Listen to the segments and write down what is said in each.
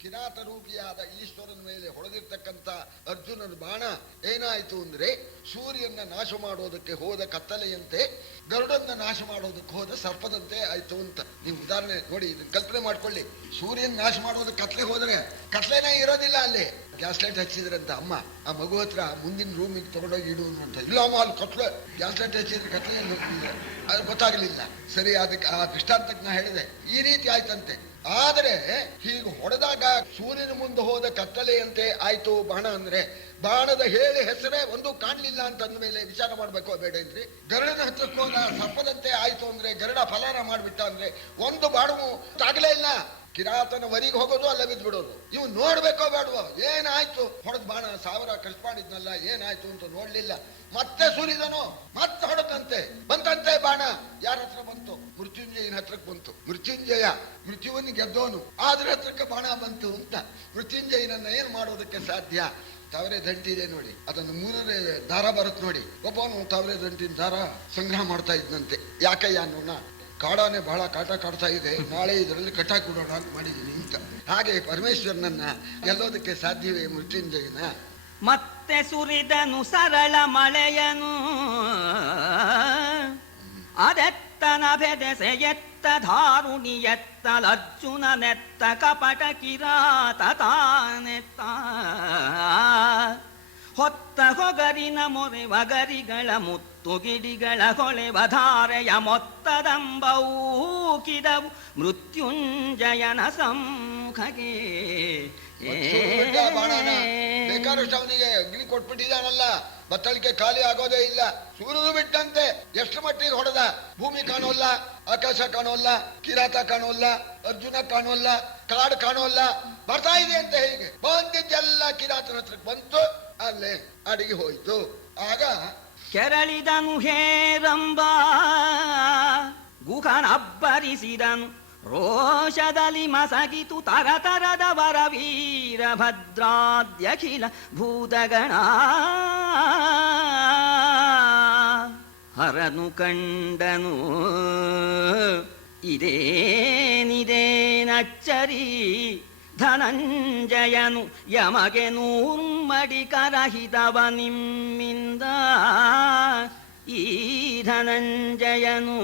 ಕಿರಾತ ರೂಪಿಯಾದ ಈಶ್ವರನ ಮೇಲೆ ಹೊಡೆದಿರ್ತಕ್ಕಂಥ ಅರ್ಜುನನ ಬಾಣ ಏನಾಯಿತು ಅಂದ್ರೆ ಸೂರ್ಯನ ನಾಶ ಮಾಡೋದಕ್ಕೆ ಹೋದ ಕತ್ತಲೆಯಂತೆ, ಗರುಡನ್ನ ನಾಶ ಮಾಡೋದಕ್ಕೆ ಹೋದ ಸರ್ಪದಂತೆ ಆಯ್ತು ಅಂತ. ನೀವು ಉದಾಹರಣೆ ನೋಡಿ, ಇದನ್ನ ಕಲ್ಪನೆ ಮಾಡ್ಕೊಳ್ಳಿ. ಸೂರ್ಯನ ನಾಶ ಮಾಡೋದಕ್ಕೆ ಕತ್ಲೆ ಹೋದ್ರೆ ಕತ್ಲೆನೇ ಇರೋದಿಲ್ಲ. ಅಲ್ಲಿ ಗ್ಯಾಸ್ ಲೈಟ್ ಹಚ್ಚಿದ್ರಂತ ಅಮ್ಮ ಆ ಮಗು ಹತ್ರ ಮುಂದಿನ ರೂಮಿಗೆ ತಗೊಂಡೋಗಿ ಇಡು ಅಂತ. ಇಲ್ಲ ಅಮ್ಮ, ಅಲ್ಲಿ ಕತ್ಲೆ, ಗ್ಯಾಸ್ ಲೈಟ್ ಹಚ್ಚಿದ್ರೆ ಕತ್ಲೆ ಅದು ಗೊತ್ತಾಗಲಿಲ್ಲ. ಸರಿ, ಅದಕ್ಕೆ ಆ ದೃಷ್ಟಾಂತಕ್ಕೆ ನಾ ಹೇಳಿದೆ, ಈ ರೀತಿ ಆಯ್ತಂತೆ. ಆದರೆ ಹೀಗೆ ಹೊಡೆದಾಗ ಸೂರ್ಯನ ಮುಂದೆ ಹೋದ ಕತ್ತಲೆಯಂತೆ ಆಯ್ತು ಬಾಣ ಅಂದ್ರೆ, ಬಾಣದ ಹೇಳಿ ಹೆಸರೇ ಒಂದು ಕಾಣಲಿಲ್ಲ ಅಂತ ಅಂದ ಮೇಲೆ ವಿಚಾರ ಮಾಡ್ಬೇಕು ಬೇಡ ಇದ್ರಿ. ಗರುಡನ ಹತ್ರಕ್ಕೆ ಹೋದ ಸರ್ಪದಂತೆ ಆಯ್ತು ಅಂದ್ರೆ, ಗರುಡ ಫಲಾರ ಮಾಡ್ಬಿಟ್ಟ ಅಂದ್ರೆ ಒಂದು ಬಾಣವು ತಾಗಲೇ ಇಲ್ಲ. ಕಿರಾತನ ವರಿಗೆ ಹೋಗೋದು, ಅಲ್ಲ ಬಿದ್ದು ಬಿಡೋದು. ಇವು ನೋಡ್ಬೇಕೋ ಬೇಡವೋ, ಏನಾಯ್ತು ಹೊಡೆದ್ ಬಾಣ, 1000 ಖರ್ಚು ಮಾಡಿದ್ನಲ್ಲ ಏನಾಯ್ತು ಅಂತ ನೋಡ್ಲಿಲ್ಲ. ಮತ್ತೆ ಸುರಿದನು, ಮತ್ತೆ ಹೊಡೆದಂತೆ ಬಂತಂತೆ ಬಾಣ. ಯಾರ ಹತ್ರ ಬಂತು? ಮೃತ್ಯುಂಜಯನ ಹತ್ರಕ್ಕೆ ಬಂತು. ಮೃತ್ಯುಂಜಯ ಮೃತ್ಯುವನ್ನು ಗೆದ್ದೋನು, ಆದ್ರ ಹತ್ರಕ್ಕೆ ಬಾಣ ಬಂತು ಅಂತ. ಮೃತ್ಯುಂಜಯನನ್ನ ಏನ್ ಮಾಡೋದಕ್ಕೆ ಸಾಧ್ಯ? ತಾವರೆ ದಂಟಿ ಇದೆ ನೋಡಿ, ಅದನ್ನು 3 ದಾರ ಬರುತ್ತೆ ನೋಡಿ. ಒಬ್ಬನು ತಾವರೆ ದಂಟಿನ ದಾರ ಸಂಗ್ರಹ ಮಾಡ್ತಾ ಇದ್ನಂತೆ. ಯಾಕಯ್ಯ ಅನ್ನೋಣ, ಕಾಡಾನೆ ಬಹಳ ಕಾಟ ಕಾಡ್ತಾ ಇದೆ, ನಾಳೆ ಇದರಲ್ಲಿ ಕಟ್ಟಾಕಿಡೋಣ ಅಂತ ಮಾಡಿದ್ದೀನಿ ಅಂತ. ಹಾಗೆ ಪರಮೇಶ್ವರನನ್ನ ಗೆಲ್ಲೋದಕ್ಕೆ ಸಾಧ್ಯವೇ ಮೃತ್ಯುಂಜಯನ? ಮತ್ತೆ ಸುರಿದನು ಸರಳ ಮಳೆಯನು, ಅದೆತ್ತನ ಬೆದೆಸೆ ಎತ್ತ ಧಾರುಣಿ ಎತ್ತಲರ್ಜುನ ನೆತ್ತ ಕಪಟ ಕಿರಾತ ತಾನೆತ್ತ. ಹೊತ್ತ ಹೊಗರಿನ ಮೊರೆ ವಗರಿಗಳ ಮುತ್ತು ಗಿಡಿಗಳ ಕೊಳೆವ ಧಾರೆಯ ಮೊತ್ತದಂಬೌಕಿದವು ಮೃತ್ಯುಂಜಯನ ಸಂಖಗೆ. ಬೇಕಾದಷ್ಟು ಅವನಿಗೆ ಅಗ್ನಿ ಕೊಟ್ಬಿಟ್ಟಿದ್ದಾನಲ್ಲ, ಬತ್ತಳಿಕೆ ಖಾಲಿ ಆಗೋದೇ ಇಲ್ಲ. ಸುರಿದು ಬಿಟ್ಟಂತೆ. ಎಷ್ಟು ಮಟ್ಟಿಗೆ ಹೊಡೆದ? ಭೂಮಿ ಕಾಣೋಲ್ಲ, ಆಕಾಶ ಕಾಣೋಲ್ಲ, ಕಿರಾತ ಕಾಣೋಲ್ಲ, ಅರ್ಜುನ ಕಾಣೋಲ್ಲ, ಕಾಡು ಕಾಣೋಲ್ಲ, ಬರ್ತಾ ಇದೆ ಅಂತ. ಹೀಗೆ ಬಂದಿದ್ದೆಲ್ಲ ಕಿರಾತನ ಹತ್ರಕ್ಕೆ ಬಂತು, ಅಲ್ಲೇ ಅಡಿಗೆ ಹೋಯ್ತು. ಆಗ ಕೆರಳಿದನು ಹೇರಂಬ ಗುಹನಬ್ಬರಿಸಿದನು, ರೋಷದಲ್ಲಿ ಮಸಗಿತು ತರತರದವರ ವೀರಭದ್ರಾದ್ಯಖಿಲ ಭೂತಗಣ. ಹರನು ಕಂಡನು ಇದೇನಿದೇನಚ್ಚರಿ, ಧನಂಜಯನು ಯಮಗೆ 100 ಮಡಿ ಕರಹಿತವ ನಿಮ್ಮಿಂದ. ಈ ಧನಂಜಯನು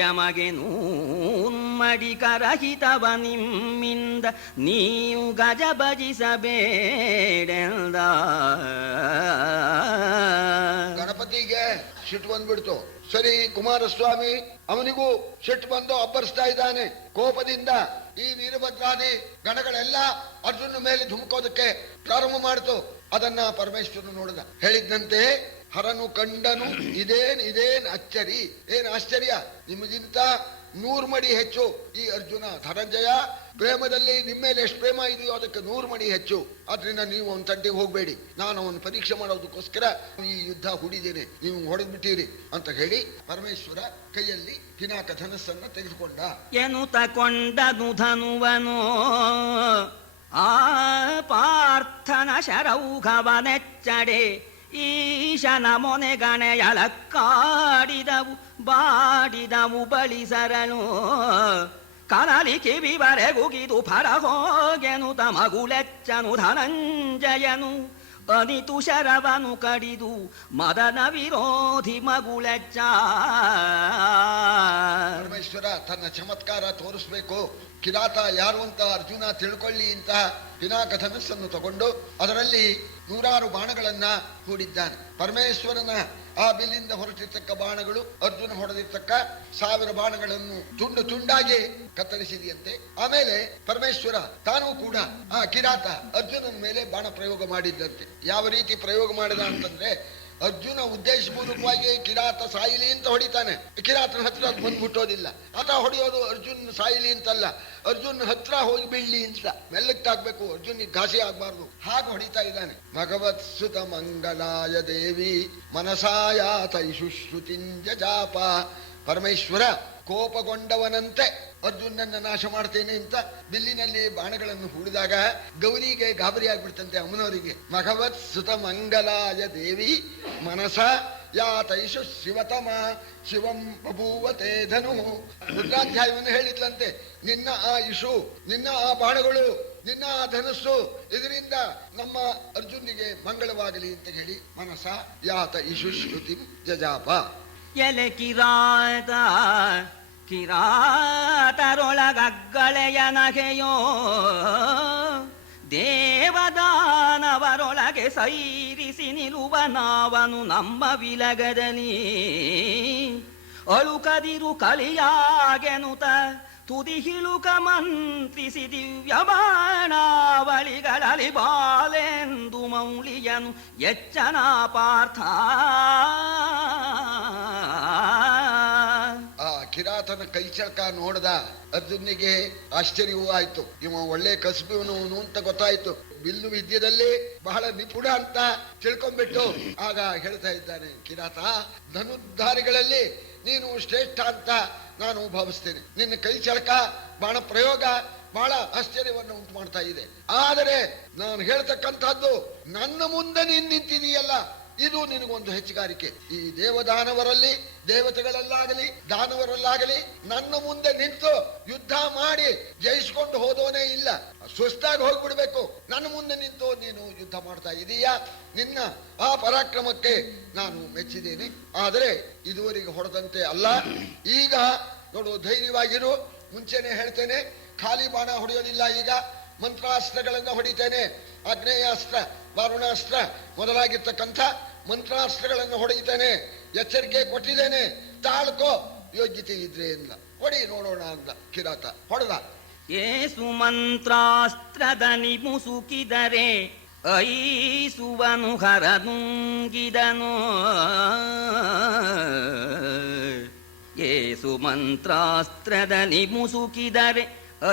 ಯಮಗೆ 100 ಮಡಿ ಕರಹಿತವ ನಿಮ್ಮಿಂದ, ನೀವು ಗಜ ಭಜಿಸಬೇಡೆಂದ. ಗಣಪತಿಗೆ ಸಿಟ್ಟು ಬಂದ್ಬಿಡ್ತು. ಸರಿ, ಕುಮಾರಸ್ವಾಮಿ ಅವನಿಗೂ ಸಿಟ್ಟು ಬಂದು ಅಬ್ಬರಿಸ್ತಾ ಇದ್ದಾನೆ ಕೋಪದಿಂದ. ಈ ವೀರಭದ್ರಾದಿ ಗಣಗಳೆಲ್ಲ ಅರ್ಜುನ ಮೇಲೆ ಧುಮುಕೋದಕ್ಕೆ ಪ್ರಾರಂಭ ಮಾಡಿತು. ಅದನ್ನ ಪರಮೇಶ್ವರನು ನೋಡಿದ. ಹೇಳಿದ್ದಂತೆ, ಹರನು ಕಂಡನು ಇದೇನ್ ಅಚ್ಚರಿ, ಏನ್ ಆಶ್ಚರ್ಯ, ನಿಮಗಿಂತ 100 ಮಡಿ ಹೆಚ್ಚು ಈ ಅರ್ಜುನ. ಧನಂಜಯ ಪ್ರೇಮದಲ್ಲಿ ನಿಮ್ಮ ಮೇಲೆ ಎಷ್ಟು ಪ್ರೇಮ ಇದೆಯೋ ಅದಕ್ಕೆ 100 ಮಡಿ ಹೆಚ್ಚು. ಆದ್ರಿಂದ ನೀವು ಅವನ ತಂಟೆಗೆ ಹೋಗ್ಬೇಡಿ, ನಾನು ಅವನು ಪರೀಕ್ಷೆ ಮಾಡೋದಕ್ಕೋಸ್ಕರ ಈ ಯುದ್ಧ ಹೂಡಿದ್ದೇನೆ, ನೀವು ಹೊಡೆದ್ಬಿಟ್ಟಿರಿ ಅಂತ ಹೇಳಿ ಪರಮೇಶ್ವರ ಕೈಯಲ್ಲಿ ಪಿನಾಕ ಧನಸ್ಸನ್ನ ತೆಗೆದುಕೊಂಡ. ಏನು ತಕೊಂಡನು ಧನುವನು, ಆ ಪಾರ್ಥನ ಶರೌಘವನೆಚ್ಚಡೆ, ಈಶನ ಮೊನೆಗಣೆಯಲಕ್ಕಾಡಿದವು ಬಾಡಿದವು ಬಳಿಸರನು. ಕನಲಿ ಕಿವಿವರೆಗುಗಿದು ಫರ ಹೋಗೆನು ತಮಗುಲೆಚ್ಚನು ಧನಂಜಯನು. ಅನಿತು ಶರವನು ಕಡಿದು ಮದನ ವಿರೋಧಿ ಮಗುಳೆಚ್ಚ. ಪರಮೇಶ್ವರ ತನ್ನ ಚಮತ್ಕಾರ ತೋರಿಸ್ಬೇಕು, ಕಿರಾತ ಯಾರು ಅಂತ ಅರ್ಜುನ ತಿಳ್ಕೊಳ್ಳಿ ಅಂತ ಪಿನಾಕ ಧನಸ್ಸನ್ನು ತಗೊಂಡು ಅದರಲ್ಲಿ 100 ಬಾಣಗಳನ್ನ ಹೂಡಿದ್ದಾನೆ. ಪರಮೇಶ್ವರನ ಆ ಬಿಲ್ಲಿಂದ ಹೊರಟಿರ್ತಕ್ಕ ಬಾಣಗಳು ಅರ್ಜುನ ಹೊಡೆದಿರ್ತಕ್ಕ 1000 ಬಾಣಗಳನ್ನು ತುಂಡು ತುಂಡಾಗಿ ಕತ್ತರಿಸಿದೆಯಂತೆ. ಆಮೇಲೆ ಪರಮೇಶ್ವರ ತಾನೂ ಕೂಡ ಆ ಕಿರಾತ ಅರ್ಜುನನ ಮೇಲೆ ಬಾಣ ಪ್ರಯೋಗ ಮಾಡಿದ್ದಂತೆ. ಯಾವ ರೀತಿ ಪ್ರಯೋಗ ಮಾಡಿದ ಅಂತಂದ್ರೆ, ಅರ್ಜುನ ಉದ್ದೇಶಪೂರ್ವಕವಾಗಿ ಕಿರಾತ ಸಾಯಿಲಿ ಅಂತ ಹೊಡಿತಾನೆ. ಕಿರಾತನ ಹತ್ರ ಅದು ಬಂದು ಮುಟ್ಟೋದಿಲ್ಲ. ಆತ ಹೊಡೆಯೋದು ಅರ್ಜುನ್ ಸಾಯಿಲಿ ಅಂತಲ್ಲ, ಅರ್ಜುನ್ ಹತ್ರ ಹೋಗಿ ಬೀಳ್ಲಿ ಅಂತ, ಮೆಲ್ಲಕ್ಕಾಗ್ಬೇಕು, ಅರ್ಜುನಿಗೆ ಘಾಸಿ ಆಗ್ಬಾರ್ದು, ಹಾಗೆ ಹೊಡಿತಾ ಇದ್ದಾನೆ. ಭಗವತ್ ಸುತ ಮಂಗಲಾಯ ದೇವಿ ಮನಸಾಯಾತೈ ಶುಶ್ರುತಿಂಜ ಜಾಪ. ಪರಮೇಶ್ವರ ಕೋಪಗೊಂಡವನಂತೆ ಅರ್ಜುನನ್ನ ನಾಶ ಮಾಡ್ತೇನೆ ಅಂತ ಬಿಲ್ಲಿನಲ್ಲಿ ಬಾಣಗಳನ್ನು ಹೂಡಿದಾಗ ಗೌರಿಗೆ ಗಾಬರಿ ಆಗ್ಬಿಡ್ತಂತೆ ಅಮ್ಮನವರಿಗೆ. ಭಗವತ್ ಸುತ ಮಂಗಲಾಯ ದೇವಿ ಮನಸ ಯಾತೈಷು ಶಿವತಮ ಶಿವಂ ಬಭೂವತೆ ಧನು. ರುದ್ರಾಧ್ಯಾಯವನ್ನು ಹೇಳಿದ್ಲಂತೆ, ನಿನ್ನ ಆ ಇಷು, ನಿನ್ನ ಆ ಬಾಣಗಳು, ನಿನ್ನ ಆ ಧನುಸ್ಸು, ಇದರಿಂದ ನಮ್ಮ ಅರ್ಜುನಿಗೆ ಮಂಗಳವಾಗಲಿ ಅಂತ ಹೇಳಿ ಮನಸ ಯಾತ ಇಷು ಶ್ರುತಿ ಜಜಾಪ. ಎಲೆ ಕಿರಾತ ಕಿರಾತರೊಳಗಗ್ಗಳೆಯ ನಗೆಯೋ ದೇವದಾನವರೊಳಗೆ ಸೈರಿಸಿ ನಿಲುವ ನಾವನು ನಮ್ಮ ವಿಲಗದನಿ ಅಳುಕದಿರು ಕಲಿಯಾಗೆನುತ ತುದಿ ಹಿಳುಕ ಮಂತ್ರಿಸಿ ದಿವ್ಯ ಬಾಣಾವಳಿಗಳಲ್ಲಿ ಬಾಲೆಂದು ಮೌಳಿಯನು ಎಚ್ಚನ ಪಾರ್ಥ. ಆ ಕಿರಾತನ ಕೈಚಳಕ ನೋಡ್ದ ಅರ್ಜುನಿಗೆ ಆಶ್ಚರ್ಯವೂ ಆಯ್ತು. ಇವ ಒಳ್ಳೆ ಕಸುಬಿನವನು ಅಂತ ಗೊತ್ತಾಯ್ತು. ಬಿಲ್ಲು ವಿದ್ಯೆದಲ್ಲಿ ಬಹಳ ನಿಪುಣ ಅಂತ ತಿಳ್ಕೊಂಡ್ಬಿಟ್ಟು ಆಗ ಹೇಳ್ತಾ ಇದ್ದಾನೆ, ಕಿರಾತ, ಧನುರ್ಧಾರಿಗಳಲ್ಲಿ ನೀನು ಶ್ರೇಷ್ಠ ಅಂತ ನಾನು ಭಾವಿಸ್ತೇನೆ. ನಿನ್ನ ಕೈ ಚಳಕ ಬಾಣ ಪ್ರಯೋಗ ಬಹಳ ಆಶ್ಚರ್ಯವನ್ನು ಉಂಟು ಮಾಡ್ತಾ ಇದೆ. ಆದರೆ ನಾನು ಹೇಳ್ತಕ್ಕಂಥದ್ದು, ನನ್ನ ಮುಂದೆ ನೀನ್ ನಿಂತಿದೀಯಲ್ಲ, ಇದು ನಿನಗೊಂದು ಹೆಚ್ಚುಗಾರಿಕೆ. ಈ ದೇವದಾನವರಲ್ಲಿ, ದೇವತೆಗಳಲ್ಲಾಗಲಿ ದಾನವರಲ್ಲಾಗಲಿ ನನ್ನ ಮುಂದೆ ನಿಂತು ಯುದ್ಧ ಮಾಡಿ ಜಯಿಸ್ಕೊಂಡು ಹೋದೋನೇ ಇಲ್ಲ. ಸುಸ್ತಾಗಿ ಹೋಗ್ಬಿಡ್ಬೇಕು. ನನ್ನ ಮುಂದೆ ನಿಂತು ನೀನು ಯುದ್ಧ ಮಾಡ್ತಾ ಇದೀಯಾ. ನಿನ್ನ ಆ ಪರಾಕ್ರಮಕ್ಕೆ ನಾನು ಮೆಚ್ಚಿದ್ದೇನೆ. ಆದರೆ ಇದುವರೆಗೆ ಹೊಡೆದಂತೆ ಅಲ್ಲ. ಈಗ ನೋಡು, ಧೈರ್ಯವಾಗಿರು. ಮುಂಚೆನೆ ಹೇಳ್ತೇನೆ, ಖಾಲಿ ಬಾಣ ಹೊಡೆಯೋದಿಲ್ಲ. ಈಗ ಮಂತ್ರಾಸ್ತ್ರಗಳನ್ನ ಹೊಡಿತೇನೆ. ಆಗ್ನೇಯಾಸ್ತ್ರ, ವಾರುಣಾಸ್ತ್ರ ಮೊದಲಾಗಿರ್ತಕ್ಕಂಥ ಮಂತ್ರಾಸ್ತ್ರಗಳನ್ನು ಹೊಡೆಯುತ್ತೇನೆ. ಎಚ್ಚರಿಕೆ ಕೊಟ್ಟಿದ್ದೇನೆ. ತಾಳ್ಕೋ, ಯೋಗ್ಯತೆ ಇದ್ರೆ ಇಲ್ಲ ಹೊಡಿ ನೋಡೋಣ ಅಂದ ಕಿರಾತ. ಹೊಡೆದ. ಏಸು ಮಂತ್ರಾಸ್ತ್ರದನಿ ಮುಸುಕಿದರೆ ಐಸುವನು ಹರನುಂಗಿದನು. ಏಸು ಮಂತ್ರಾಸ್ತ್ರದನಿ ಮುಸುಕಿದರೆ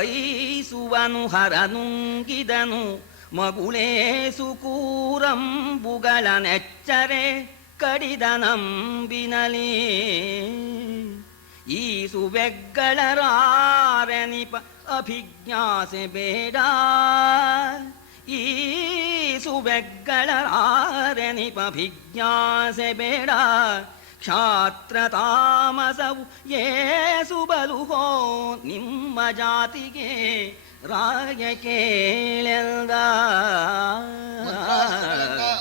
ಐಸುವನು ಹರನುಂಗಿದನು. ಮಗುಳೇಸು ಕೂರಂಬುಗಳ ನೆಚ್ಚರೆ ಕಡಿದ ನಂಬಿನಲಿ. ಈಸು ಬೆಗ್ಗಳರಾರೆನಿಪ ಅಭಿಜ್ಞಾಸೆ ಬೇಡ. ಈಸು ಬೆಗ್ಗಳರಾರೆನಿಪ ಅಭಿಜ್ಞಾಸೆ ಬೇಡ. ಕ್ಷಾತ್ರ ತಾಮಸವು ಏಸು ಬಲುಹೋ ನಿಮ್ಮ ಜಾತಿಗೆ ರಾಯ ಕೇಳೆಲ್ದ.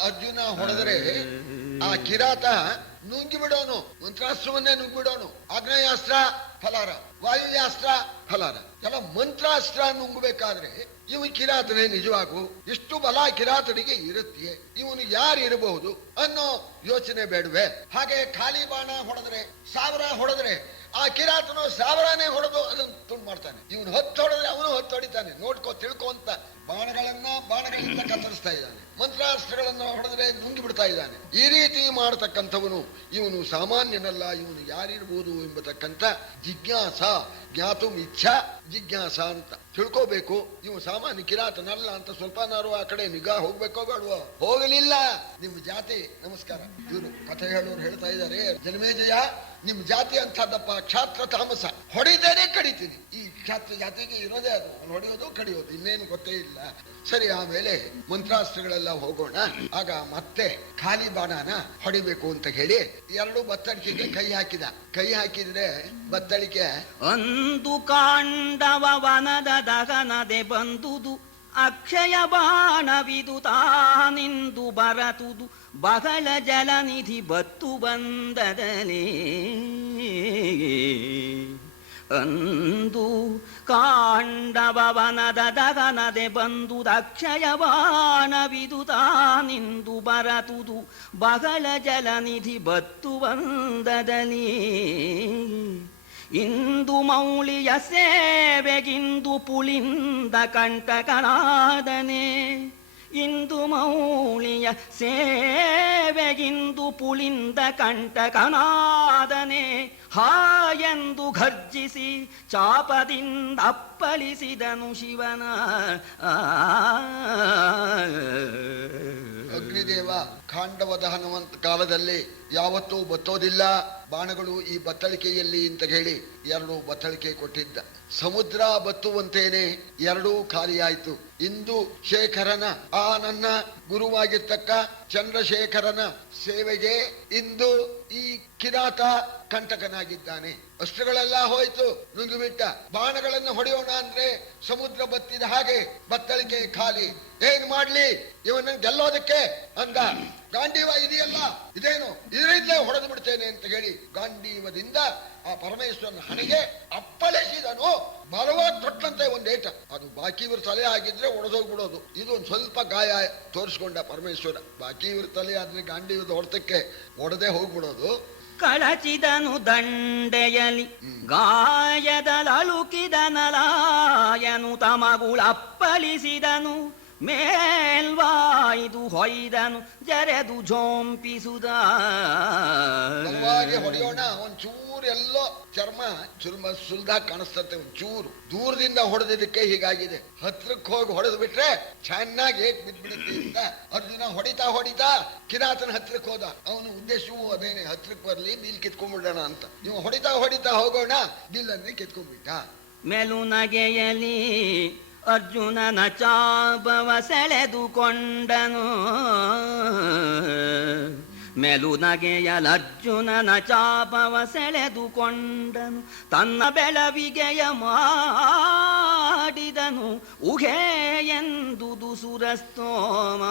ಅರ್ಜುನ ಹೊಡೆದರೆ ಆ ಕಿರಾತ ನುಂಗಿ ಬಿಡೋನು. ಮಂತ್ರಾಸ್ತ್ರವನ್ನೇ ನುಂಗಿ ಬಿಡೋನು. ಆಗ್ನೇಯಾಸ್ತ್ರ ಫಲಾರ, ವಾಯುವ್ಯಾಸ್ತ್ರ ಫಲಾರ, ಎಲ್ಲ ಮಂತ್ರಾಸ್ತ್ರ ನುಂಗಬೇಕಾದ್ರೆ ಇವು ಕಿರಾತನೇ ನಿಜವಾಗೂ ಇಷ್ಟು ಬಲ ಕಿರಾತನಿಗೆ ಇರುತ್ತೆ. ಇವನು ಯಾರು ಇರಬಹುದು ಅನ್ನೋ ಯೋಚನೆ ಬೇಡವೆ? ಹಾಗೆ ಖಾಲಿ ಬಾಣ ಹೊಡೆದ್ರೆ, 1000 ಹೊಡೆದ್ರೆ ಆ ಕಿರಾತನು 1000ನೇ ಹೊಡೆದು ಅದನ್ನು ತುಂಡು ಮಾಡ್ತಾನೆ. ಇವನು 10 ಹೊಡೆದ್ರೆ ಅವನು 10 ಹೊಡಿತಾನೆ. ನೋಡ್ಕೋ, ತಿಳ್ಕೊ ಅಂತ ಬಾಣಗಳಿಂದ ಕತ್ತರಿಸ್ತಾ ಇದ್ದಾನೆ. ಮಂತ್ರಾಸ್ತ್ರಗಳನ್ನು ಹೊಡೆದ್ರೆ ನುಂಗಿ ಬಿಡ್ತಾ ಇದ್ದಾನೆ. ಈ ರೀತಿ ಮಾಡತಕ್ಕಂಥವನು ಇವನು ಸಾಮಾನ್ಯನಲ್ಲ. ಇವನು ಯಾರಿರ್ಬೋದು ಎಂಬತಕ್ಕಂಥ ಜಿಜ್ಞಾಸ, ಜ್ಞಾತು ಇಚ್ಛಾ ಜಿಜ್ಞಾಸ ಅಂತ ತಿಳ್ಕೋಬೇಕು. ಇವು ಸಾಮಾನ್ಯ ಕಿರಾತನಲ್ಲ ಅಂತ ಸ್ವಲ್ಪನಾರು ಆ ಕಡೆ ನಿಗಾ ಹೋಗ್ಬೇಕೋ ಬೇಡವೋ? ಹೋಗಲಿಲ್ಲ. ನಿಮ್ಮ ಜಾತಿ ನಮಸ್ಕಾರ. ಇವರು ಕಥೆ ಹೇಳೋರು ಹೇಳ್ತಾ ಇದ್ದಾರೆ, ಜನಮೇಜಯ ನಿಮ್ ಜಾತಿ ಅಂತದ್ದಪ್ಪ, ಕ್ಷಾತ್ರ ತಾಮಸ. ಹೊಡಿದೇನೆ ಕಡಿತೀನಿ. ಈ ಕ್ಷಾತ್ರ ಜಾತಿಗೆ ಇರೋದೇ ಅದು, ಹೊಡೆಯೋದು ಕಡಿಯೋದು, ಇನ್ನೇನು ಗೊತ್ತೇ ಇಲ್ಲ. ಸರಿ, ಆಮೇಲೆ ಮಂತ್ರಾಸ್ತ್ರಗಳೆಲ್ಲ ಹೋಗೋಣ. ಆಗ ಮತ್ತೆ ಖಾಲಿ ಬಾಣನ ಹೊಡಿಬೇಕು ಅಂತ ಹೇಳಿ 2 ಬತ್ತಳಿಕೆಗೆ ಕೈ ಹಾಕಿದ. ಕೈ ಹಾಕಿದ್ರೆ ಬತ್ತಳಿಕೆ ಒಂದು ಕಾಂಡವ ವನದ ದಗನದೆ ಬಂದುದು. ಅಕ್ಷಯ ಬಾಣವಿದು ತಾನಿಂದು ಬರತುದು. ಬಹಳ ಜಲನಿಧಿ ಬತ್ತು ಬಂದದಲೇ. ಅಂದು ಕಾಂಡವ ವನದ ದಗನದೆ ಬಂದುದು. ಅಕ್ಷಯ ಬಾಣವಿದು ತಾನಿಂದು ಬರತುದು. ಬಹಳ ಜಲನಿಧಿ ಬತ್ತು ಬಂದದಲೇ. ಇಂದು ಮೌಳಿಯ ಸೇವೆಗಿಂದು ಪುಳಿಂದ ಕಂಟಕನಾದನೆ. ಇಂದು ಮೌಳಿಯ ಸೇವೆಗಿಂದು ಪುಳಿಂದ ಕಂಟಕನಾದನೆ. ಹಾಯೆಂದು ಘರ್ಜಿಸಿ ಚಾಪದಿಂದ ಅಪ್ಪಳಿಸಿದನು ಶಿವನ. ಅಗ್ನಿದೇವ ಖಾಂಡವ ದಹನವಂತ ಕಾಲದಲ್ಲಿ ಯಾವತ್ತೂ ಬತ್ತೋದಿಲ್ಲ ಬಾಣಗಳು ಈ ಬತ್ತಳಿಕೆಯಲ್ಲಿ ಅಂತ ಹೇಳಿ 2 ಬತ್ತಳಿಕೆ ಕೊಟ್ಟಿದ್ದ. ಸಮುದ್ರ ಬತ್ತುವಂತೇನೆ 2 ಖಾಲಿಯಾಯ್ತು. ಇಂದು ಶೇಖರನ ಆ ನನ್ನ ಗುರುವಾಗಿರ್ತಕ್ಕ ಚಂದ್ರಶೇಖರನ ಸೇವೆಗೆ ಇಂದು ಈ ಕಿರಾತ ಕಂಟಕನಾಗಿದ್ದಾನೆ. ಅಷ್ಟುಗಳೆಲ್ಲ ಹೋಯ್ತು, ನುಂಗಿಬಿಟ್ಟ. ಬಾಣಗಳನ್ನು ಹೊಡೆಯೋಣ ಅಂದ್ರೆ ಸಮುದ್ರ ಬತ್ತಿದ ಹಾಗೆ ಬತ್ತಳಿಕೆ ಖಾಲಿ. ಏನ್ ಮಾಡ್ಲಿ ಇವನನ್ನು ಗೆಲ್ಲೋದಕ್ಕೆ ಅಂದ. ಗಾಂಡೀವ ಇದೆಯಲ್ಲ, ಇದೇನು ಇದರಿಂದಲೇ ಹೊಡೆದು ಬಿಡ್ತೇನೆ ಅಂತ ಹೇಳಿ ಗಾಂಡೀವದಿಂದ ಆ ಪರಮೇಶ್ವರನ ಹಣೆಗೆ ಅಪ್ಪಳಿಸಿದನು. ಬಲವಾಗಿ ತೊಟ್ಟಂತೆ ಒಂದೇಟ. ಅದು ಬಾಕಿ ಇವ್ರ ತಲೆ ಆಗಿದ್ರೆ ಒಡೆದೋಗ್ಬಿಡೋದು. ಇದು ಒಂದು ಸ್ವಲ್ಪ ಗಾಯ ತೋರಿಸ್ಕೊಂಡ ಪರಮೇಶ್ವರ. ಬಾಕಿ ಇವ್ರ ತಲೆ ಆದ್ರೆ ಗಾಂಡೀವದ ಹೊಡೆತಕ್ಕೆ ಒಡೆದೇ ಹೋಗ್ಬಿಡೋದು. ಕಳಚಿದನು ದಂಡೆಯಲಿ ಗಾಯದಲಳುಕಿದ ನಲಾಯನು ತಮಗುಳಪ್ಪಳಿಸಿದನು. ಮೇಲ್ವಾಯ್ದು ಹೊಯ್ದನು ಜರೆದು ಝೋಂಪಿಸುದ. ಹೊಡೆಯೋಣ ಒಂಚೂರು ಎಲ್ಲೋ ಚರ್ಮ ಸುಲ್ದಾಗಿ ಕಾಣಿಸ್ತಂತೆ. ಒಂಚೂರು ದೂರದಿಂದ ಹೊಡೆದಿದ್ದಕ್ಕೆ ಹೀಗಾಗಿದೆ. ಹತ್ರಕ್ಕೆ ಹೋಗಿ ಹೊಡೆದು ಬಿಟ್ರೆ ಚೆನ್ನಾಗಿ ಏಟ್ ಬಿದ್ಬಿಡುತ್ತೆ ಅಂತ ಅರ್ಜುನ ಹೊಡಿತಾ ಕಿರಾತನ ಹತ್ರಕ್ಕೆ ಹೋದ. ಅವನು ಉದ್ದೇಶವೂ ಅದೇನೆ, ಹತ್ರಕ್ಕೆ ಬರ್ಲಿ ನೀಲ್ ಕಿತ್ಕೊಂಡ್ಬಿಡೋಣ ಅಂತ. ನೀವು ಹೊಡಿತಾ ಹೋಗೋಣ, ಬಿಲ್ಲನ್ನೇ ಕಿತ್ಕೊಂಡ್ಬಿಟ್ಟ. ಮೆಲುನಗೆಯಲಿ ಅರ್ಜುನನ ಚಾಬವ ಸೆಳೆದುಕೊಂಡನು. ಮೆಲುನಗೆಯಲ ಅರ್ಜುನನ ಚಾಪವ ಸೆಳೆದುಕೊಂಡನು. ತನ್ನ ಬೆಳವಿಗೆಯ ಮಾಡಿದನು ಉಘೇ ಎಂದುದು ಸುರಸ್ತೋಮ.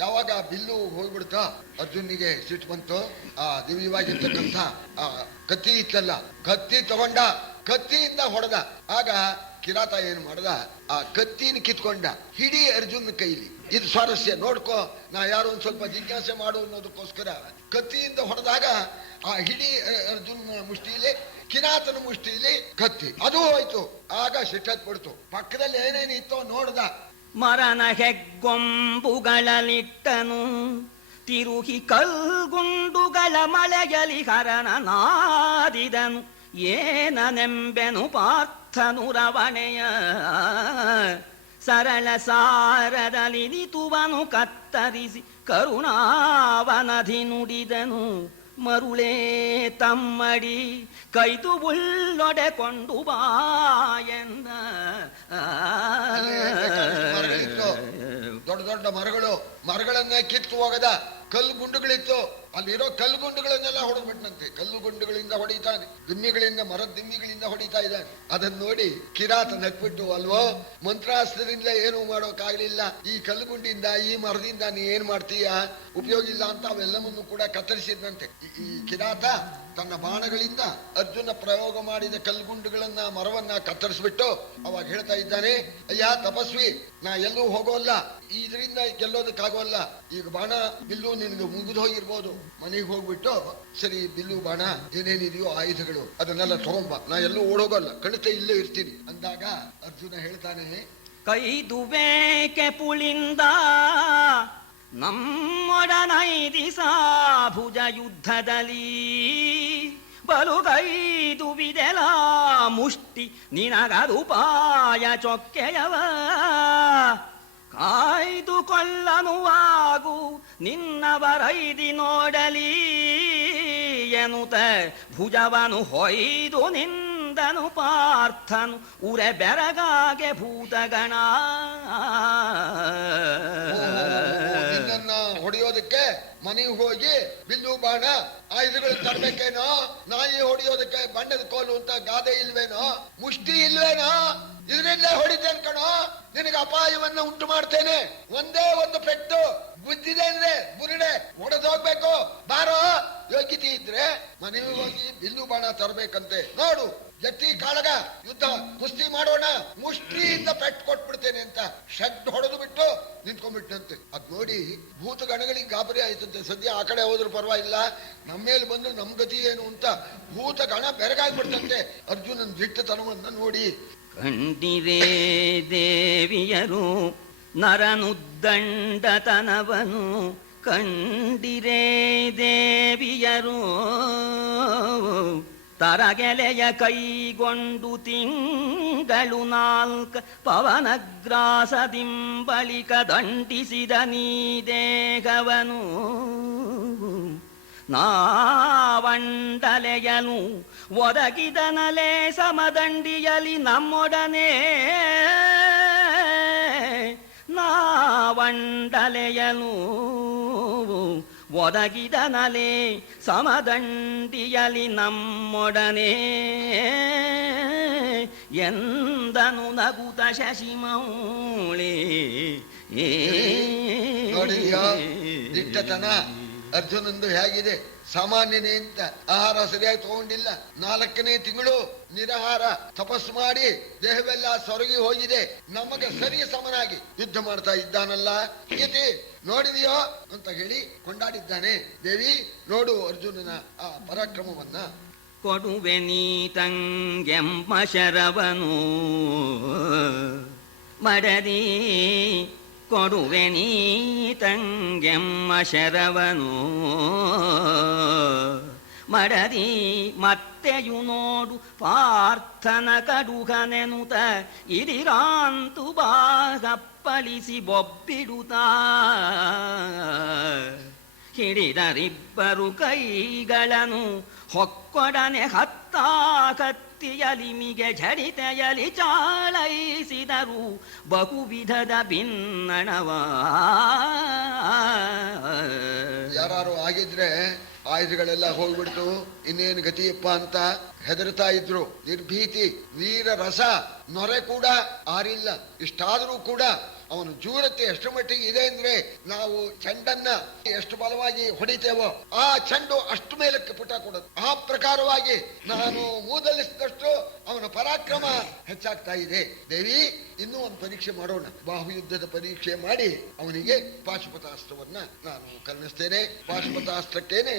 ಯಾವಾಗ ಬಿಲ್ಲು ಹೋಗ್ಬಿಡ್ತಾ ಅರ್ಜುನಿಗೆ ಸಿಟ್ಟು ಬಂತು. ಆ ದಿವ್ಯವಾಗಿರ್ತಕ್ಕಂಥ ಆ ಕತ್ತಿ ಇತ್ತಲ್ಲ, ಕತ್ತಿ ತಗೊಂಡ, ಕತ್ತಿಯಿಂದ ಹೊಡೆದ. ಆಗ ಕಿರಾತ ಏನ್ ಮಾಡ್ದ, ಆ ಕತ್ತಿನ ಕಿತ್ಕೊಂಡ ಹಿಡೀ ಅರ್ಜುನ್ ಕೈಲಿ. ಇದು ಸ್ವಾರಸ್ಯ ನೋಡ್ಕೋ, ನಾ ಯಾರು ಒಂದ್ ಸ್ವಲ್ಪ ಜಿಜ್ಞಾಸೆ ಮಾಡು ಅನ್ನೋದಕ್ಕೋಸ್ಕರ ಕತ್ತಿಯಿಂದ ಹೊಡೆದಾಗ ಆ ಹಿಡೀ ಅರ್ಜುನ್ ಮುಷ್ಟಿಲಿ, ಕಿರಾತನ ಮುಷ್ಟಿಲಿ ಕತ್ತಿ ಅದು ಹೋಯ್ತು. ಆಗ ಸಿಟ್ಟದ್ಬಿಡ್ತು. ಪಕ್ಕದಲ್ಲಿ ಏನೇನಿತ್ತೋ ನೋಡ್ದ. ಮರನ ಹೆಗ್ಗೊಂಬುಗಳಲಿಟ್ಟನು ತಿರುಗಿ ಕಲ್ಗುಂಡುಗಳ ಮಳೆಯಲಿ ಹರನ ನಾದಿದನು. ಏನನೆಂಬೆನು ಪಾರ್ಥನು ರವಣೆಯ ಸರಳ ಸಾರದಲ್ಲಿ ನಿತುವನು ಕತ್ತರಿಸಿ ಕರುಣಾವನಧಿ ನುಡಿದನು. ಮರುಳೇ ತಮ್ಮಡಿ ಕೈದು ಉಳ್ಳೊಡೆಕೊಂಡು ಬಾಯಂದ. ದೊಡ್ಡ ದೊಡ್ಡ ಮರಗಳನ್ನೇ ಕಿತ್ತು ಹೋಗದ. ಕಲ್ಲು ಗುಂಡುಗಳಿತ್ತು, ಅಲ್ಲಿರೋ ಕಲ್ಲು ಗುಂಡುಗಳನ್ನೆಲ್ಲ ಹೊಡೆದ್ಬಿಟ್ನಂತೆ. ಕಲ್ಲು ಗುಂಡುಗಳಿಂದ ಹೊಡಿತಾನೆ, ದಿಮ್ಮಿಗಳಿಂದ, ಮರದ ದಿಮ್ಮಿಗಳಿಂದ ಹೊಡಿತಾ ಇದ್ದಾನೆ. ಅದನ್ನ ನೋಡಿ ಕಿರಾತ ನಕ್ಬಿಟ್ಟು, ಅಲ್ವೋ ಮಂತ್ರಾಸ್ತ್ರದಿಂದ ಏನು ಮಾಡೋಕ್ಕಾಗ್ಲಿಲ್ಲ, ಈ ಕಲ್ಲು ಗುಂಡಿಂದ ಈ ಮರದಿಂದ ನೀ ಏನ್ ಮಾಡ್ತೀಯ, ಉಪಯೋಗ ಇಲ್ಲ ಅಂತ ಅವೆಲ್ಲವನ್ನು ಕೂಡ ಕತ್ತರಿಸಿದ್ನಂತೆ. ಈ ಕಿರಾತ ತನ್ನ ಬಾಣಗಳಿಂದ ಅರ್ಜುನ ಪ್ರಯೋಗ ಮಾಡಿದ ಕಲ್ಗುಂಡುಗಳನ್ನ, ಮರವನ್ನ ಕತ್ತರಿಸ್ಬಿಟ್ಟು ಅವಾಗ ಹೇಳ್ತಾ ಇದ್ದಾನೆ, ಅಯ್ಯ ತಪಸ್ವಿ, ನಾ ಎಲ್ಲೂ ಹೋಗೋಲ್ಲ, ಇದರಿಂದ ಗೆಲ್ಲೋದಕ್ಕಾಗೋಲ್ಲ. ಈಗ ಬಾಣ ಬಿಲ್ಲು ನಿನ್ಗೆ ಮುಗಿದು ಹೋಗಿರ್ಬೋದು, ಮನೆಗೆ ಹೋಗ್ಬಿಟ್ಟು ಸರಿ ಬಿಲ್ಲು ಬಾಣ ಏನೇನಿದೆಯೋ ಆಯುಧಗಳು ಅದನ್ನೆಲ್ಲ ತಗೊಂಬ, ನಾ ಎಲ್ಲೂ ಓಡೋಗಲ್ಲ, ಖಂಡಿತ ಇಲ್ಲೇ ಇರ್ತೀನಿ ಅಂದಾಗ ಅರ್ಜುನ ಹೇಳ್ತಾನೆ, ಕೈದುವೇಕೆ ಪುಳಿಂದ ನಮ್ಮೊಡನೈದಿಸ ಭುಜ ಯುದ್ಧದಲ್ಲಿ ಬಲುಗೈದು ವಿದೆಲ ಮುಷ್ಟಿ ನಿನಗದುಪಾಯ ಚೊಕ್ಕೆಯವ ಕಾಯ್ದುಕೊಳ್ಳನುವಾಗು ನಿನ್ನವರೈದಿ ನೋಡಲಿ ಎನ್ನುತ್ತ ಭುಜವನು ಹೊಯ್ದು ನಿಂದನು ಪಾರ್ಥನು ಉರೆ ಬೆರಗಾಗೆ ಭೂತಗಣ. ನಿನ್ನ ಹೊಡೆಯೋದಕ್ಕೆ ಮನೆಗೆ ಹೋಗಿ ಬಿಲ್ಲು ಬಾಣ ಆಯುಧಗಳು ತರ್ಬೇಕೇನೋ, ನಾಯಿ ಹೊಡೆಯೋದಕ್ಕೆ ಬಣ್ಣದ ಕೋಲು ಅಂತ ಗಾದೆ ಇಲ್ವೇನೋ, ಮುಷ್ಟಿ ಇಲ್ವೇನೋ, ಇದರಿಂದಲೇ ಹೊಡಿತೇನೆ ಕಣೋ, ನಿನಗೆ ಅಪಾಯವನ್ನ ಉಂಟು ಮಾಡ್ತೇನೆ. ಒಂದೇ ಒಂದು ಪೆಟ್ಟು ಬುದ್ಧಿದೆ ಅಂದ್ರೆ ಬುರುಡೆ ಹೊಡೆದೋಗ್ಬೇಕು, ಬಾರೋ ಯೋಗ್ಯತೆ ಇದ್ರೆ ಮನೆಗೆ ಹೋಗಿ ಬಿಲ್ಲು ಬಾಣ ತರ್ಬೇಕಂತೆ. ನೋಡು ಜಟ್ಟಿ ಕಾಳಗ ಯುದ್ಧ ಕುಸ್ತಿ ಮಾಡೋಣ, ಮುಷ್ಟಿಯಿಂದ ಪೆಟ್ಟು ಕೊಟ್ಬಿಡ್ತೇನೆ ಅಂತ ಶೆಡ್ ಹೊಡೆದು ಬಿಟ್ಟು ನಿಂತ್ಕೊಂಡ್ಬಿಟ್ಟಂತೆ. ಅದ್ ನೋಡಿ ಭೂತ ಗಣಗಳಿಗೆ ಗಾಬರಿ ಆಯ್ತಂತೆ. ಸದ್ಯ ಆ ಕಡೆ ಹೋದ್ರು ಪರವಾಗಿಲ್ಲ, ನಮ್ಮ ಮೇಲೆ ಬಂದು ನಮ್ ಗತಿ ಏನು ಅಂತ ಭೂತ ಗಣ ಬೆರಗಾಗ್ಬಿಡ್ತಂತೆ ಅರ್ಜುನನ್ ದಿಟ್ಟತನವನ್ನ ನೋಡಿ. ಕಂಡಿರೇ ದೇವಿಯರು ನರನುದ್ದಂಡತನವನು, ಕಂಡಿರೇ ದೇವಿಯರು ತರಗೆಲೆಯ ಕೈಗೊಂಡು ತಿಂಗಳು 4 ಪವನಗ್ರಾಸದಿಂಬಳಿಕ ದಂಟಿಸಿದ ನೀ ದೇಹವನು ನಾವಂಡಲೆಯನು ಒದಗಿದನಲೇ ಸಮದಂಡಿಯಲಿ ನಮ್ಮೊಡನೆ ನಾವಂಡಲೆಯನು ಒದಗಿದನಲೇ ಸಮದಂಡಿಯಲಿ ನಮ್ಮೊಡನೆ ಎಂದನು ನಗುತ ಶಶಿಮೌಳಿ ನೋಡಿದ್ಯಾ ದಿಟ್ಟತನ ಅರ್ಜುನಂದು ಹೇಗಿದೆ. ಸಾಮಾನ್ಯನೇ ಅಂತ ಆಹಾರ ಸರಿಯಾಗಿ ತಗೊಂಡಿಲ್ಲ. 4ನೇ ತಿಂಗಳು ನಿರಾಹಾರ ತಪಸ್ಸು ಮಾಡಿ ದೇಹವೆಲ್ಲ ಸೊರಗಿ ಹೋಗಿದೆ. ನಮಗೆ ಸರಿ ಸಮನಾಗಿ ಯುದ್ಧ ಮಾಡ್ತಾ ಇದ್ದಾನಲ್ಲ ಗೀತೆ ನೋಡಿದೆಯೋ ಅಂತ ಹೇಳಿ ಕೊಂಡಾಡಿದ್ದಾನೆ. ದೇವಿ ನೋಡು ಅರ್ಜುನನ ಆ ಪರಾಕ್ರಮವನ್ನ. ಕೊಡುವೆ ನೀ ತಂಗೆಮ್ಮ ಶರವನು ಮಡದಿ ಕೊಡುವೆ ನೀ ತಂಗೆಮ್ಮ ಶರವನು ಮಡದಿ ಮತ್ತೆಯು ನೋಡು ಪಾರ್ಥನ ಕಡುಗನೆನುತ ಇದಿರಾಂತು ಬಾಗಪ್ಪಳಿಸಿ ಬೊಬ್ಬಿಡುತ್ತಾ ಹಿಡಿದರಿಬ್ಬರು ಕೈಗಳನ್ನು ಹೊಕ್ಕೊಡನೆ ಹತ್ತಾ ಕತ್ತಿಯಲಿಮಿಗೆ ಝಡಿತೆಯಲಿ ಚಾಳೈಸಿದರು ಬಹುವಿಧದ ಭಿನ್ನಣವ. ಯಾರು ಆಗಿದ್ರೆ ಆಯುಧಗಳೆಲ್ಲ ಹೋಗ್ಬಿಡ್ತು, ಇನ್ನೇನು ಗತಿಯಪ್ಪ ಅಂತ ಹೆದರ್ತಾ ಇದ್ರು. ನಿರ್ಭೀತಿ, ವೀರ ರಸ, ನೊರೆ ಕೂಡ ಆರಿಲ್ಲ. ಇಷ್ಟಾದರೂ ಕೂಡ ಅವನು ಜೂರತೆ ಎಷ್ಟು ಮಟ್ಟಿಗೆ ಇದೆ ಅಂದ್ರೆ ನಾವು ಚೆಂಡನ್ನ ಎಷ್ಟು ಬಲವಾಗಿ ಹೊಡಿತೇವೋ ಆ ಚೆಂಡು ಅಷ್ಟು ಮೇಲಕ್ಕೆ ಪುಟ ಕೊಡೋದು. ಆ ಪ್ರಕಾರವಾಗಿ ನಾನು ಮೂದಲಿಸಿದಷ್ಟು ಅವನ ಪರಾಕ್ರಮ ಹೆಚ್ಚಾಗ್ತಾ ಇದೆ. ದೇವಿ ಇನ್ನೂ ಒಂದು ಪರೀಕ್ಷೆ ಮಾಡೋಣ. ಬಾಹುಯುದ್ಧದ ಪರೀಕ್ಷೆ ಮಾಡಿ ಅವನಿಗೆ ಪಾಶುಪತಾಸ್ತ್ರವನ್ನ ನಾನು ಕರುಣಿಸ್ತೇನೆ. ಪಾಶುಪತಾಸ್ತ್ರಕ್ಕೇನೆ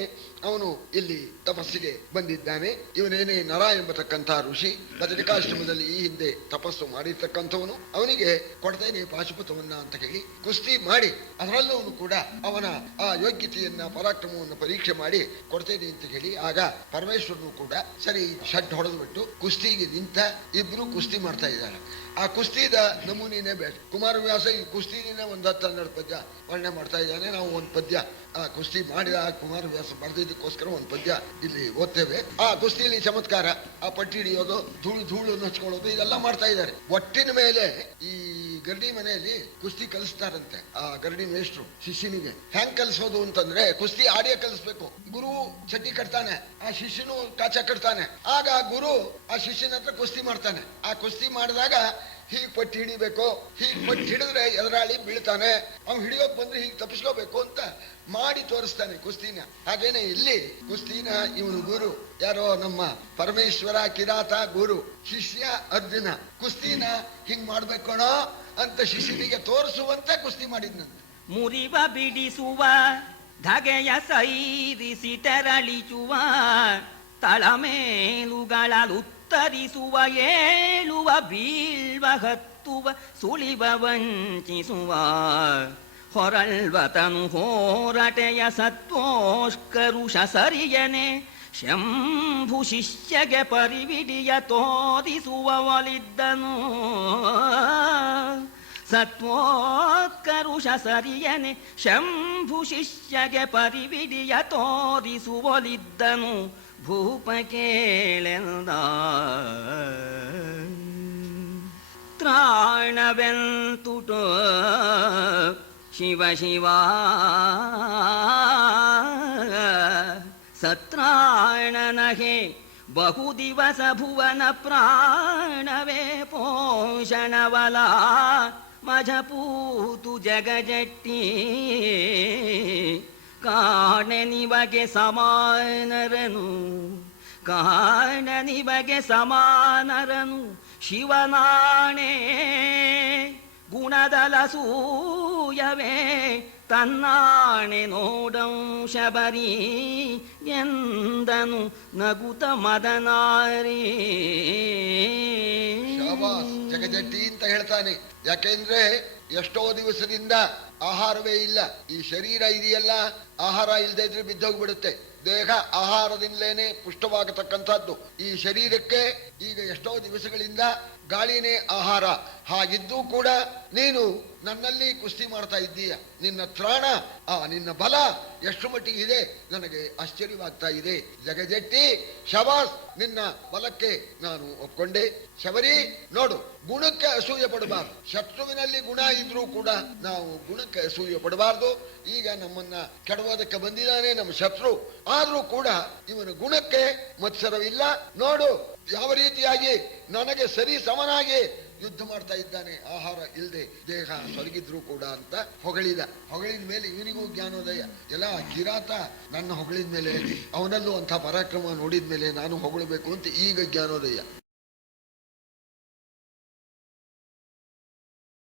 ಅವನು ಇಲ್ಲಿ ತಪಸ್ಸಿಗೆ ಬಂದಿದ್ದಾನೆ. ಇವನೇನೇ ನರ ಎಂಬತಕ್ಕಂಥ ಋಷಿ ಬದರಿಕಾಶ್ರಮದಲ್ಲಿ ಈ ಹಿಂದೆ ತಪಸ್ಸು ಮಾಡಿರ್ತಕ್ಕಂಥವನು. ಅವನಿಗೆ ಕೊಡ್ತೇನೆ ಪಾಶುಪತವನ್ನ ಅಂತ ಹೇಳಿ ಕುಸ್ತಿ ಮಾಡಿ ಅದರಲ್ಲೂ ಕೂಡ ಅವನ ಆ ಯೋಗ್ಯತೆಯನ್ನ ಪರಾಕ್ರಮವನ್ನು ಪರೀಕ್ಷೆ ಮಾಡಿ ಕೊಡ್ತೇನೆ ಅಂತ ಹೇಳಿ ಆಗ ಪರಮೇಶ್ವರನು ಕೂಡ ಸರಿ ಶಡ್ ಹೊಡೆದು ಬಿಟ್ಟು ಕುಸ್ತಿಗೆ ನಿಂತ. ಇಬ್ರು ಕುಸ್ತಿ ಮಾಡ್ತಾ ಇದ್ದಾರೆ. ಆ ಕುಸ್ತಿದ ನಮೂನಿನೇ ಬೇಡ. ಕುಮಾರವ್ಯಾಸ ಈ ಕುಸ್ತಿನ ಒಂದು 10-12 ಪದ್ಯ ವರ್ಣನೆ ಮಾಡ್ತಾ ಇದ್ದಾನೆ. ನಾವು ಒಂದು ಪದ್ಯ ಆ ಕುಸ್ತಿ ಮಾಡಿದ ಕುಮಾರವ್ಯಾಸ ಬರೆದಿದ್ದಕ್ಕೋಸ್ಕರ ಒಂದು ಪದ್ಯ ಇಲ್ಲಿ ಓದ್ತೇವೆ. ಆ ಕುಸ್ತಿಲಿ ಚಮತ್ಕಾರ, ಆ ಪಟ್ಟಿ ಹಿಡಿಯೋದು, ಧೂಳು ಹಚ್ಕೊಳ್ಳೋದು, ಇದೆಲ್ಲ ಮಾಡ್ತಾ ಇದ್ದಾರೆ. ಒಟ್ಟಿನ ಮೇಲೆ ಈ ಗರಡಿ ಮನೆಯಲ್ಲಿ ಕುಸ್ತಿ ಕಲಿಸ್ತಾರಂತೆ. ಆ ಗರಡಿ ಮೇಷ್ಟ್ರು ಶಿಷ್ಯನಿಗೆ ಹೆಂಗ್ ಕಲಿಸೋದು ಅಂತಂದ್ರೆ ಕುಸ್ತಿ ಆಡಿಯೋ ಕಲಿಸ್ಬೇಕು. ಗುರು ಚಡ್ಡಿ ಕಟ್ತಾನೆ, ಆ ಶಿಷ್ಯನು ಕಾಚ ಕಟ್ತಾನೆ. ಆಗ ಗುರು ಆ ಶಿಷ್ಯನ ಹತ್ರ ಕುಸ್ತಿ ಮಾಡ್ತಾನೆ. ಆ ಕುಸ್ತಿ ಮಾಡಿದಾಗ ಹೀಗ್ ಪಟ್ಟಿ ಹಿಡಿಬೇಕು, ಹೀಗ್ ಪಟ್ಟಿ ಹಿಡಿದ್ರೆ ಎದುರಾಳಿ ಬೀಳ್ತಾನೆ, ಅವ್ನು ಹಿಡಿಯೋಕ್ ಬಂದ್ರೆ ಹೀಗೆ ತಪ್ಪಿಸ್ಕೋಬೇಕು ಅಂತ ಮಾಡಿ ತೋರಿಸ್ತಾನೆ ಕುಸ್ತಿನ. ಹಾಗೇನೆ ಇಲ್ಲಿ ಕುಸ್ತಿನ ಇವನು ಗುರು ಯಾರೋ ನಮ್ಮ ಪರಮೇಶ್ವರ ಕಿರಾತ ಗುರು, ಶಿಷ್ಯ ಅರ್ಜುನ ಕುಸ್ತಿನ ಹಿಂಗ್ ಮಾಡ್ಬೇಕಣೋ ಅಂತ ಶಿಷ್ಯನಿಗೆ ತೋರಿಸುವಂತೆ ಕುಸ್ತಿ ಮಾಡಿದ್ನಂತೆ. ಮುರಿವ ಬಿಡಿಸುವ ಧಗೆಯ ಸೈರಿಸಿ ತೆರಳಿಸುವ ತಳಮೇಲುಗಳಲ್ಲಿ ಉತ್ತರಿಸುವ ಏಳುವ ಬೀಳ್ವ ಹತ್ತುವ ಸುಳಿವ ವಂಚಿಸುವ ಹೊರಳ್ವತನು ಹೋರಟೆಯ ಸತ್ವೋಷ್ಕರುಷ ಸರಿಯನೆ ಶಂಭು ಶಿಷ್ಯಗೆ ಪರಿವಿಡಿಯ ತೋರಿಸುವ ಒಲಿದ್ದನು ಸತ್ವೋತ್ಕರುಷ ಸರಿಯನೆ ಶಂಭು ಶಿಷ್ಯಗೆ ಪರಿವಿಡಿಯ ತೋರಿಸುವಲಿದ್ದನು ಭೂಪ ಕೇಳೆಂದ ತ್ರಾಣವೆಂತುಟೋ ಶಿವ ಶಿವ ಸತ್ರಾಣನಹೆ ಬಹು ದಿವಸ ಭುವನ ಪ್ರಾಣವೇ ಪೋಷಣವಲ ಮಜಪೂತು ಜಗಜಟ್ಟಿ ಕಾಣೆನಿವಗೆ ಸಮಾನರನು ಕಾಣನಿವಗೆ ಸಮಾನರನು ಶಿವನಾಣೆ ಗುಣದಲ ಸೂಯವೇ ತನ್ನಾಣೆ ನೋಡಂ ಶಬರಿ ಎಂದನು ನಗುತ ಮದನಾರಿ. ಶಾಬಾಸ್ ಜಗಜಟ್ಟಿ ಅಂತ ಹೇಳ್ತಾನೆ. ಯಾಕೆಂದ್ರೆ ಎಷ್ಟೋ ದಿವಸದಿಂದ ಆಹಾರವೇ ಇಲ್ಲ. ಈ ಶರೀರ ಇದೆಯಲ್ಲ, ಆಹಾರ ಇಲ್ಲದೆ ಇದ್ರೆ ಬಿದ್ದೋಗ್ಬಿಡುತ್ತೆ. ದೇಹ ಆಹಾರದಿಂದಲೇನೆ ಪುಷ್ಟವಾಗತಕ್ಕಂಥದ್ದು. ಈ ಶರೀರಕ್ಕೆ ಈಗ ಎಷ್ಟೋ ದಿವಸಗಳಿಂದ ಗಾಳಿನೇ ಆಹಾರ. ಹಾಗಿದ್ದೂ ಕೂಡ ನೀನು ನನ್ನಲ್ಲಿ ಕುಸ್ತಿ ಮಾಡ್ತಾ ಇದ್ದೀಯ. ನಿನ್ನ ತ್ರಾಣ, ನಿನ್ನ ಬಲ ಎಷ್ಟು ಮಟ್ಟಿಗೆ ಇದೆ ನನಗೆ ಆಶ್ಚರ್ಯವಾಗ್ತಾ ಇದೆ. ಜಗಜೆಟ್ಟಿ, ಶಬಾಸ್, ನಿನ್ನ ಬಲಕ್ಕೆ ನಾನು ಒಪ್ಕೊಂಡೆ. ಶಬರಿ, ನೋಡು, ಗುಣಕ್ಕೆ ಅಸೂಯೆ ಪಡಬಾರ್ದು. ಶತ್ರುವಿನಲ್ಲಿ ಗುಣ ಇದ್ರೂ ಕೂಡ ನಾವು ಗುಣಕ್ಕೆ ಅಸೂಯೆ ಪಡಬಾರ್ದು. ಈಗ ನಮ್ಮನ್ನ ಕೆಡವೋದಕ್ಕೆ ಬಂದಿದ್ದಾನೆ ನಮ್ಮ ಶತ್ರು, ಆದ್ರೂ ಕೂಡ ಇವನ ಗುಣಕ್ಕೆ ಮತ್ಸರವಿಲ್ಲ. ನೋಡು ಯಾವ ರೀತಿಯಾಗಿ ನನಗೆ ಸರಿ ಸಮನಾಗಿ ಯುದ್ಧ ಮಾಡ್ತಾ ಇದ್ದಾನೆ, ಆಹಾರ ಇಲ್ಲದೆ ದೇಹ ಸೊರಗಿದ್ರು ಕೂಡ ಅಂತ ಹೊಗಳಿದ ಮೇಲೆ ಇವನಿಗೂ ಜ್ಞಾನೋದಯ. ಎಲ್ಲ ಕಿರಾತ ನನ್ನ ಹೊಗಳಿದ ಮೇಲೆ, ಅವನಲ್ಲೂ ಅಂತ ಪರಾಕ್ರಮ ನೋಡಿದ ಮೇಲೆ ನಾನು ಹೊಗಳಬೇಕು ಅಂತ ಈಗ ಜ್ಞಾನೋದಯ.